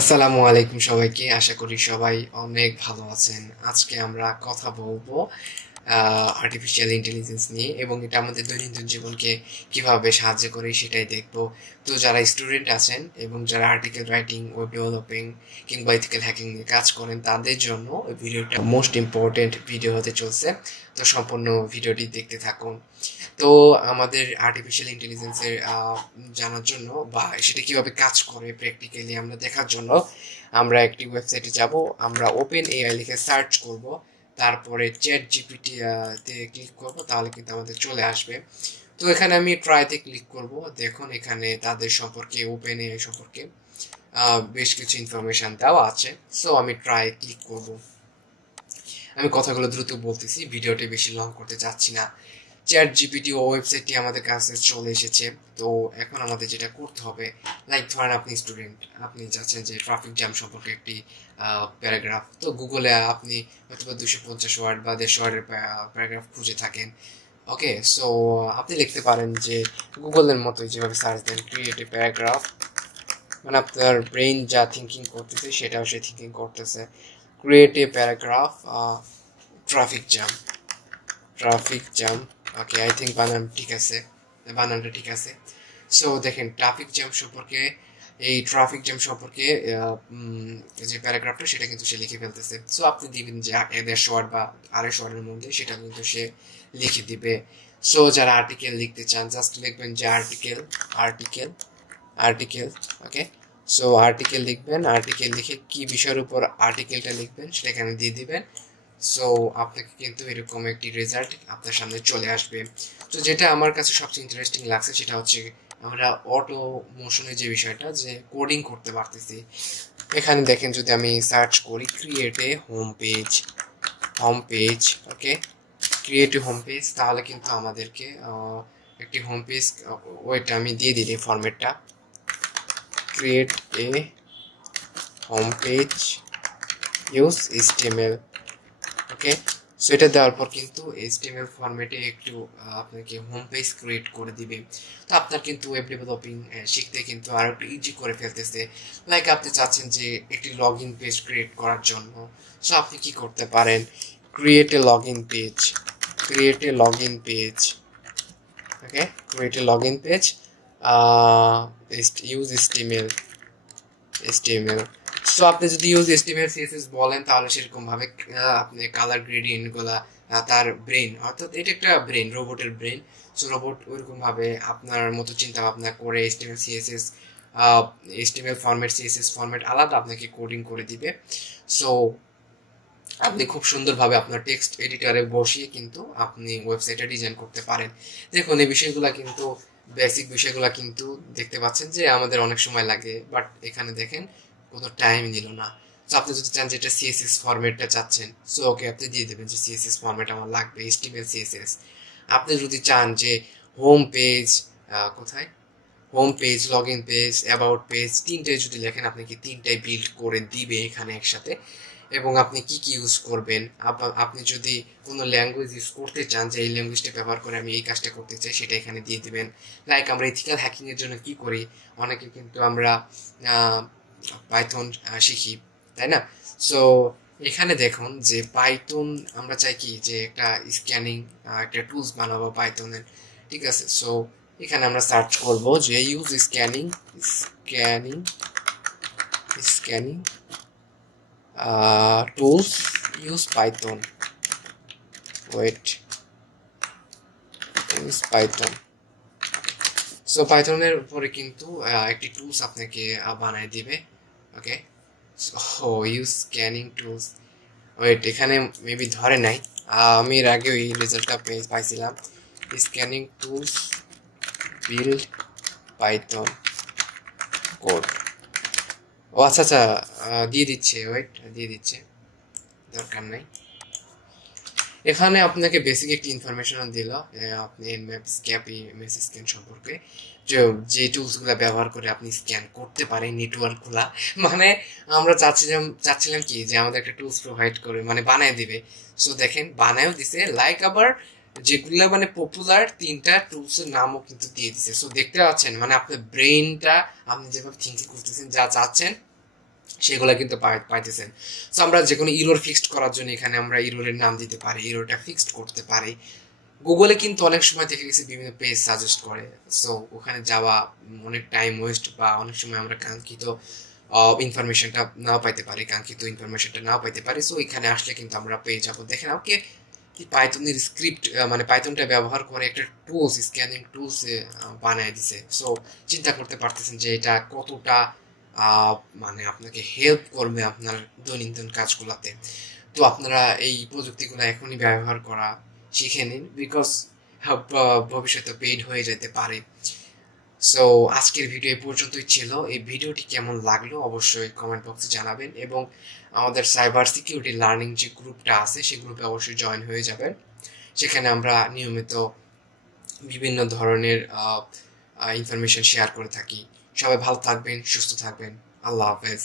আসসালামু আলাইকুম সবাইকে। আশা করি সবাই অনেক ভালো আছেন। আজকে আমরা কথা বলবো আর্টিফিশিয়াল ইন্টেলিজেন্স নিয়ে, এবং এটা আমাদের দৈনন্দিন জীবনকে কিভাবে সাহায্য করে সেটাই দেখবো। তো যারা স্টুডেন্ট আছেন এবং যারা আর্টিকেল রাইটিং, ওয়েব ডেভেলপিং কিংবা ইথিক্যাল হ্যাকিং নিয়ে কাজ করেন, তাদের জন্য ওই ভিডিওটা মোস্ট ইম্পর্টেন্ট ভিডিও হতে চলছে। তো সম্পূর্ণ ভিডিওটি দেখতে থাকুন। তো আমাদের আর্টিফিশিয়াল ইন্টেলিজেন্সের জানার জন্য বা সেটা কিভাবে কাজ করে প্র্যাকটিক্যালি আমরা দেখার জন্য আমরা একটি ওয়েবসাইটে যাব। আমরা ওপেন এআই লিখে সার্চ করব, তারপরে চ্যাট জিপিটি তে ক্লিক করব, তাহলে কিন্তু আমাদের চলে আসবে। তো এখানে আমি ট্রাইতে ক্লিক করব। দেখুন এখানে তাদের সম্পর্কে, ওপেন এআই সম্পর্কে বেশ কিছু ইনফরমেশন দেওয়া আছে। সো আমি ট্রাই ক্লিক করব। আমি কথাগুলো দ্রুত বলতেছি, ভিডিওটি বেশি লং করতে চাচ্ছি না। চ্যাট জিপিটি ও ওয়েবসাইটটি আমাদের কাছে চলে এসেছে। তো এখন আমাদের যেটা করতে হবে, লাইক ধরেন আপনি স্টুডেন্ট, আপনি চাচ্ছেন যে ট্রাফিক জ্যাম সম্পর্কে একটি প্যারাগ্রাফ। তো গুগলে আপনি হয়তো 250 ওয়ার্ড বা 150 ওয়ার্ডের প্যারাগ্রাফ খুঁজে থাকেন। ওকে, সো আপনি লিখতে পারেন যে গুগলের মতোই যেভাবে সার্চ দেন, ক্রিয়েট এ প্যারাগ্রাফ, মানে আপনার ব্রেন যা থিঙ্কিং করতেছে সেটাও সে থিঙ্কিং করতেছে। Create a paragraph, traffic jam, traffic jam. Okay, I think বানানটা ঠিক আছে। সো দেখেন ট্রাফিক জ্যাম সম্পর্কে, এই ট্রাফিক জ্যাম সম্পর্কে যে প্যারাগ্রাফটা সেটা কিন্তু সে লিখে ফেলতেছে। সো আপনি দিবেন যে 150 ওয়ার্ড বা 250 ওয়ার্ডের মধ্যে, সেটা কিন্তু সে লিখে দিবে। সো যারা আর্টিকেল লিখতে চান, জাস্ট লিখবেন যে আর্টিকেল, আর্টিকেল, আর্টিকেল। ওকে, সো আর্টিকেল লিখবেন, আর্টিকেল লিখে কি বিষয়ের উপর আর্টিকেলটা লিখবেন সেটা এখানে দিয়ে দিবেন। সো আপনাকে কিন্তু এরকম একটি রেজাল্ট আপনার সামনে চলে আসবে। তো যেটা আমার কাছে সবচেয়ে ইন্টারেস্টিং লাগছে সেটা হচ্ছে আমরা অটো মোশনের যে বিষয়টা, যে কোডিং করতে পারতেছি। এখানে দেখেন যদি আমি সার্চ করি create a home page, home page, okay, create a home page, তাহলে কিন্তু আমাদেরকে একটি হোম পেজ, ওইটা আমি দিয়ে দিই ফরম্যাটটা, create a home page use HTML. Okay, so এটা দেওয়ার পর কিন্তু এইচটিএমএল ফরম্যাটে একটু আপনাকে হোম পেজ ক্রিয়েট করে দিবে। তো আপনার কিন্তু ওয়েব ডেভেলপিং শিখতে কিন্তু আরো একটু ইজি করে ফেলতেছে। লাইক আপনি চাচ্ছেন যে একটি লগ ইন পেজ ক্রিয়েট করার জন্য, সো আপনি কি করতে পারেন, create a log in page, create a log in page, okay, create a log in page, use HTML, HTML. So আপনি যদি ইউজ এইচটিএমএল সিএসএস বলেন, তাহলে সেরকম ভাবে আপনি কালার গ্রেডিয়েন্ট গুলা, তার ব্রেন, অর্থাৎ এটা একটা ব্রেন, রোবটের ব্রেন। সো রোবট ওইরকম ভাবে আপনার মতো চিন্তা ভাবনা করে HTML CSS, HTML format, CSS format আলাদা আপনাকে কোডিং করে দিবে। সো আপনি খুব সুন্দরভাবে আপনার টেক্সট এডিটরে বসিয়ে কিন্তু আপনি ওয়েবসাইটে ডিজাইন করতে পারেন। দেখুন এই বিষয়গুলো কিন্তু, বেসিক বিষয়গুলো কিন্তু দেখতে পাচ্ছেন যে আমাদের অনেক সময় লাগে, বাট এখানে দেখেন কোনো টাইম নিল না। সো আপনি যদি চান যে এটা সিএসএস ফরম্যাটটা চাচ্ছেন, সো ওকে আপনি দিয়ে দেবেন যে সিএসএস ফরম্যাট আমার লাগবে, এইচটিএমএল সিএসএস। আপনি যদি চান যে হোম পেজ, কোথায়, home page, log in page, about page, তিনটাই যদি লেখেন আপনাকে তিনটাই বিল্ড করে দিবে এখানে একসাথে। এবং আপনি কি কি ইউজ করবেন, আপনি যদি কোনো ল্যাঙ্গুয়েজ ইউজ করতে চান যে এই ল্যাঙ্গুয়েজটা ব্যবহার করে আমি এই কাজটা করতে চাই, সেটা এখানে দিয়ে দিবেন। লাইক আমরা ইথিক্যাল হ্যাকিং এর জন্য কি করি, অনেকে কিন্তু আমরা পাইথন শিখি, তাই না? সো এখানে দেখুন যে পাইথন আমরা চাই কি যে একটা স্ক্যানিং, একটা টুলস বানাবো পাইথনের, ঠিক আছে? সো এখানে আমরা সার্চ করব যে use scanning, scanning, scanning tools use python, wait, use python। So পাইথনের উপরে কিন্তু একটি টুলস আপনাকে বানায় দিবে। Okay, so use scanning tools, wait, এখানে মেবি ধরে নাই, আমি এর আগে ওই রেজাল্টটা পাইছিলাম, scanning tools build Python code. ও আচ্ছা আচ্ছা, দিয়ে দিচ্ছে, ওয়েট, দিয়ে দিচ্ছে, দরকার নাই। এখানে আপনাকে বেসিক একটি ইনফরমেশন দিল, আপনি ম্যাপ স্ক্যাপ, ইমেজ স্ক্যান সম্পর্কে, যে টুলসগুলো ব্যবহার করে আপনি স্ক্যান করতে পারেন নেটওয়ার্কগুলা। মানে আমরা চাচ্ছিলাম কি যে আমাদের একটা টুলস প্রোভাইড করে, মানে বানায় দিবে। সো দেখেন বানায়ও দিছে, লাইক আবার যেগুলা মানে পপুলার তিনটা টুলসের নামও কিন্তু দিয়ে দিছে। সো দেখতে পাচ্ছেন মানে আপনার ব্রেনটা আপনি যেভাবে থিঙ্কিং করতেছেন, যা চাচ্ছেন সেগুলো কিন্তু পাইতেছেন। সো আমরা যে কোনো ইরোর ফিক্সড করার জন্য এখানে আমরা ইরোরের নাম দিতে পারি, ইরোরটা ফিক্সড করতে পারি। গুগলে কিন্তু অনেক সময় দেখে গেছি বিভিন্ন পেজ সাজেস্ট করে, সো ওখানে যাওয়া অনেক টাইম ওয়েস্ট, বা অনেক সময় আমরা কাঙ্ক্ষিত ইনফরমেশনটা নাও পাইতে পারি, কাঙ্ক্ষিত ইনফরমেশনটা নাও পাইতে পারি। সো এখানে আসলে কিন্তু আমরা পেয়ে যাবো। দেখেন ওকে পাইথনের স্ক্রিপ্ট, মানে পাইথনটা ব্যবহার করে একটা টুলস, স্ক্যানিং টুলস বানায় দিছে। সো চিন্তা করতে পারতেছেন যে এটা কতটা মানে আপনাকে হেল্প করবে আপনার দৈনন্দিন কাজগুলোতে। তো আপনারা এই প্রযুক্তিগুলো এখনই ব্যবহার করা শিখে নিন, বিকজ ভবিষ্যতে পেইড হয়ে যেতে পারে। সো আজকের ভিডিও এই পর্যন্তই ছিল। এই ভিডিওটি কেমন লাগলো অবশ্যই কমেন্ট বক্সে জানাবেন, এবং আমাদের সাইবার সিকিউরিটি লার্নিং যে গ্রুপটা আছে সেই গ্রুপে অবশ্যই জয়েন হয়ে যাবেন। সেখানে আমরা নিয়মিত বিভিন্ন ধরনের ইনফরমেশন শেয়ার করে থাকি। সবাই ভালো থাকবেন, সুস্থ থাকবেন। আল্লাহ হাফেজ।